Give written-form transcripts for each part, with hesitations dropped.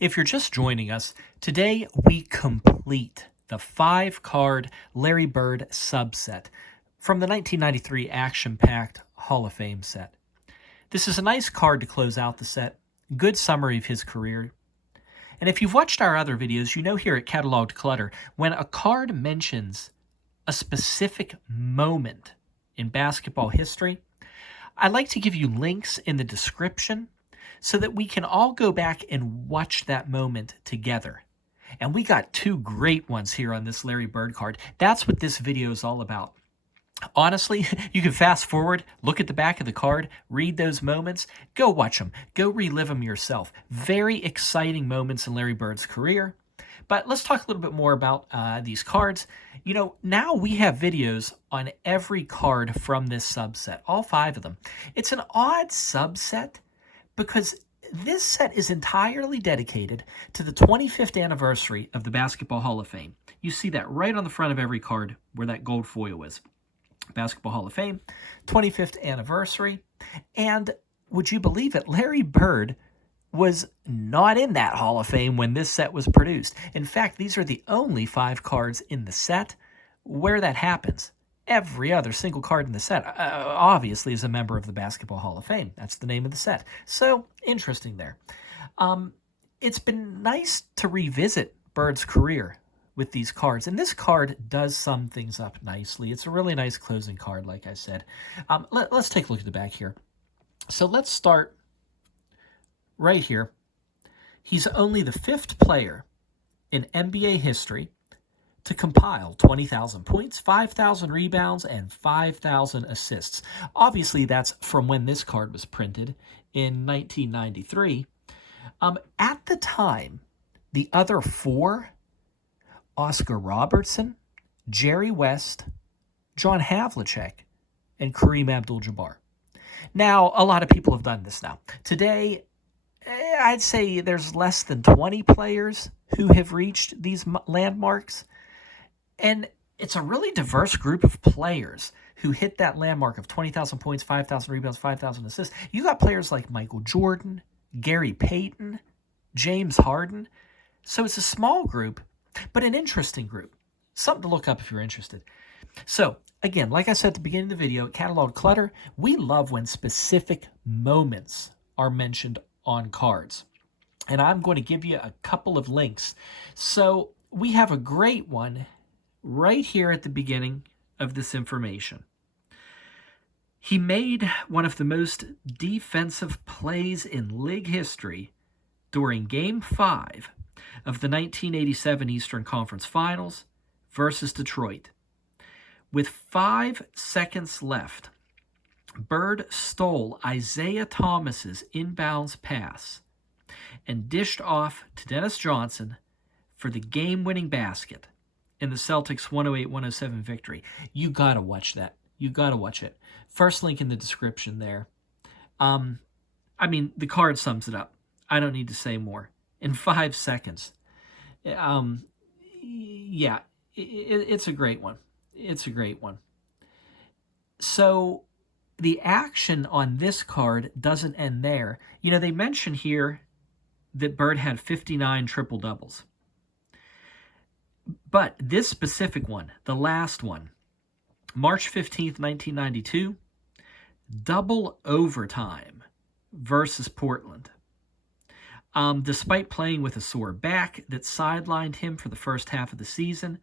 If you're just joining us, today we complete the 5-card Larry Bird subset from the 1993 action-packed Hall of Fame set. This is a nice card to close out the set, good summary of his career. And if you've watched our other videos, you know here at Cataloged Clutter, when a card mentions a specific moment in basketball history, I like to give you links in the description so that we can all go back and watch that moment together. And we got two great ones here on this Larry Bird card. That's what this video is all about. Honestly, you can fast forward, look at the back of the card, read those moments, go watch them, go relive them yourself. Very exciting moments in Larry Bird's career. But let's talk a little bit more about these cards. You know, now we have videos on every card from this subset, all 5 of them. It's an odd subset because this set is entirely dedicated to the 25th anniversary of the Basketball Hall of Fame. You see that right on the front of every card where that gold foil is. Basketball Hall of Fame, 25th anniversary. And would you believe it, Larry Bird was not in that Hall of Fame when this set was produced. In fact, these are the only 5 cards in the set where that happens. Every other single card in the set, obviously, is a member of the Basketball Hall of Fame. That's the name of the set. So, interesting there. It's been nice to revisit Bird's career with these cards. And this card does sum things up nicely. It's a really nice closing card, like I said. Let's take a look at the back here. So let's start right here. He's only the 5th player in NBA history to compile 20,000 points, 5,000 rebounds, and 5,000 assists. Obviously, that's from when this card was printed in 1993. At the time, the other 4, Oscar Robertson, Jerry West, John Havlicek, and Kareem Abdul-Jabbar. Now, a lot of people have done this now. Today, I'd say there's less than 20 players who have reached these landmarks. And it's a really diverse group of players who hit that landmark of 20,000 points, 5,000 rebounds, 5,000 assists. You got players like Michael Jordan, Gary Payton, James Harden. So it's a small group, but an interesting group. Something to look up if you're interested. So, again, like I said at the beginning of the video, Catalog Clutter, we love when specific moments are mentioned on cards. And I'm going to give you a couple of links. So, we have a great one right here at the beginning of this information. He made one of the most defensive plays in league history during Game 5 of the 1987 Eastern Conference Finals versus Detroit. With 5 seconds left, Bird stole Isaiah Thomas's inbounds pass and dished off to Dennis Johnson for the game-winning basket in the Celtics' 108-107 victory. You got to watch that. You got to watch it. First link in the description there. I mean, the card sums it up. I don't need to say more. In 5 seconds. Yeah, it's a great one. It's a great one. So the action on this card doesn't end there. You know, they mention here that Bird had 59 triple-doubles. But this specific one, the last one, March 15th, 1992, double overtime versus Portland. Despite playing with a sore back that sidelined him for the first half of the season,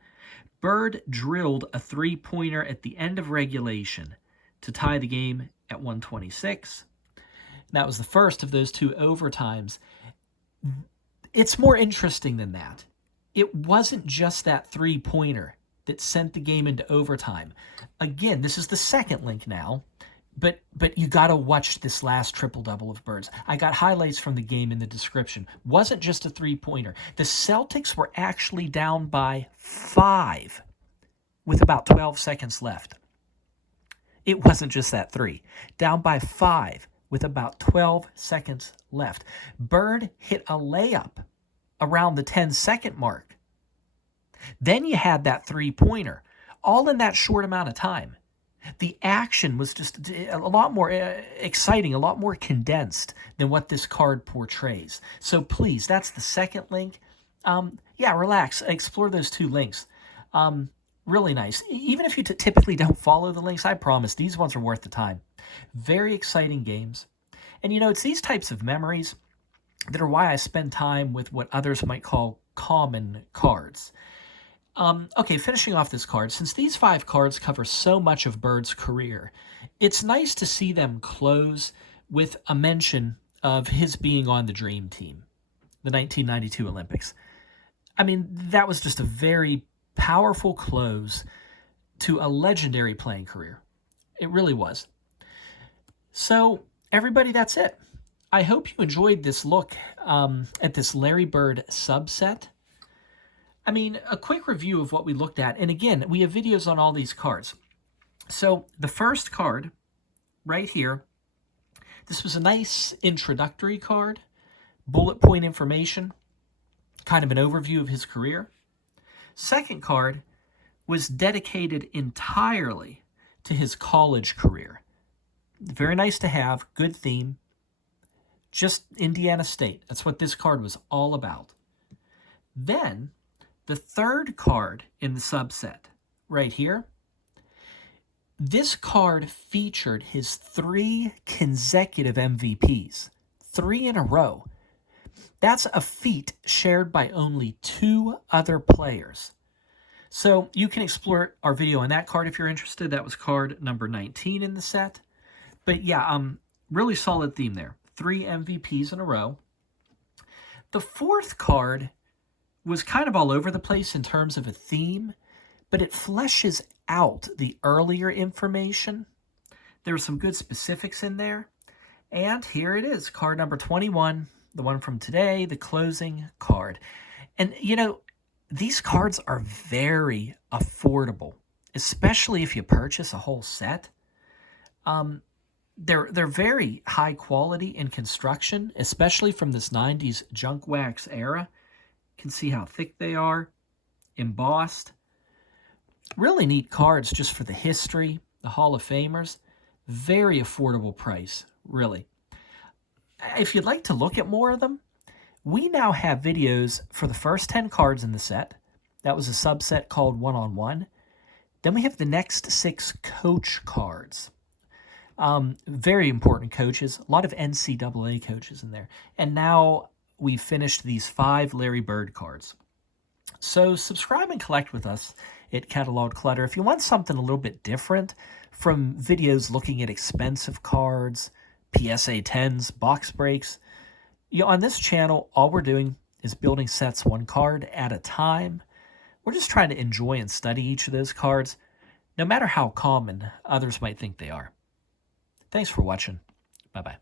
Bird drilled a 3-pointer at the end of regulation to tie the game at 126. That was the first of those 2 overtimes. It's more interesting than that. It wasn't just that 3-pointer that sent the game into overtime. Again, this is the second link now, but you got to watch this last triple-double of Bird's. I got highlights from the game in the description. Wasn't just a 3-pointer. The Celtics were actually down by 5 with about 12 seconds left. It wasn't just that 3. Down by 5 with about 12 seconds left. Bird hit a layup around the 10-second mark. Then you had that 3-pointer, all in that short amount of time. The action was just a lot more exciting, a lot more condensed than what this card portrays. So please, that's the second link. Yeah, relax. Explore those two links. Really nice. Even if you typically don't follow the links, I promise these ones are worth the time. Very exciting games. And it's these types of memories that are why I spend time with what others might call common cards. Okay, finishing off this card, since these 5 cards cover so much of Bird's career, it's nice to see them close with a mention of his being on the Dream Team, the 1992 Olympics. I mean, that was just a very powerful close to a legendary playing career. It really was. So, everybody, that's it. I hope you enjoyed this look at this Larry Bird subset. I mean, a quick review of what we looked at. And again, we have videos on all these cards. So the first card right here, this was a nice introductory card, bullet point information, kind of an overview of his career. Second card was dedicated entirely to his college career. Very nice to have, good theme. Just Indiana State. That's what this card was all about. Then, the third card in the subset, right here, this card featured his 3 consecutive MVPs, 3 in a row. That's a feat shared by only 2 other players. So you can explore our video on that card if you're interested. That was card number 19 in the set. But yeah, really solid theme there. 3 MVPs in a row. The fourth card was kind of all over the place in terms of a theme, but it fleshes out the earlier information. There were some good specifics in there. And here it is, card number 21, the one from today, the closing card. And, these cards are very affordable, especially if you purchase a whole set. They're very high quality in construction, especially from this 90s junk wax era. You can see how thick they are, embossed. Really neat cards just for the history, the Hall of Famers. Very affordable price, really. If you'd like to look at more of them, we now have videos for the first 10 cards in the set. That was a subset called One-on-One. Then we have the next 6 coach cards. Very important coaches, a lot of NCAA coaches in there. And now we've finished these 5 Larry Bird cards. So subscribe and collect with us at Catalog Clutter. If you want something a little bit different from videos looking at expensive cards, PSA 10s, box breaks, on this channel, all we're doing is building sets 1 card at a time. We're just trying to enjoy and study each of those cards, no matter how common others might think they are. Thanks for watching. Bye-bye.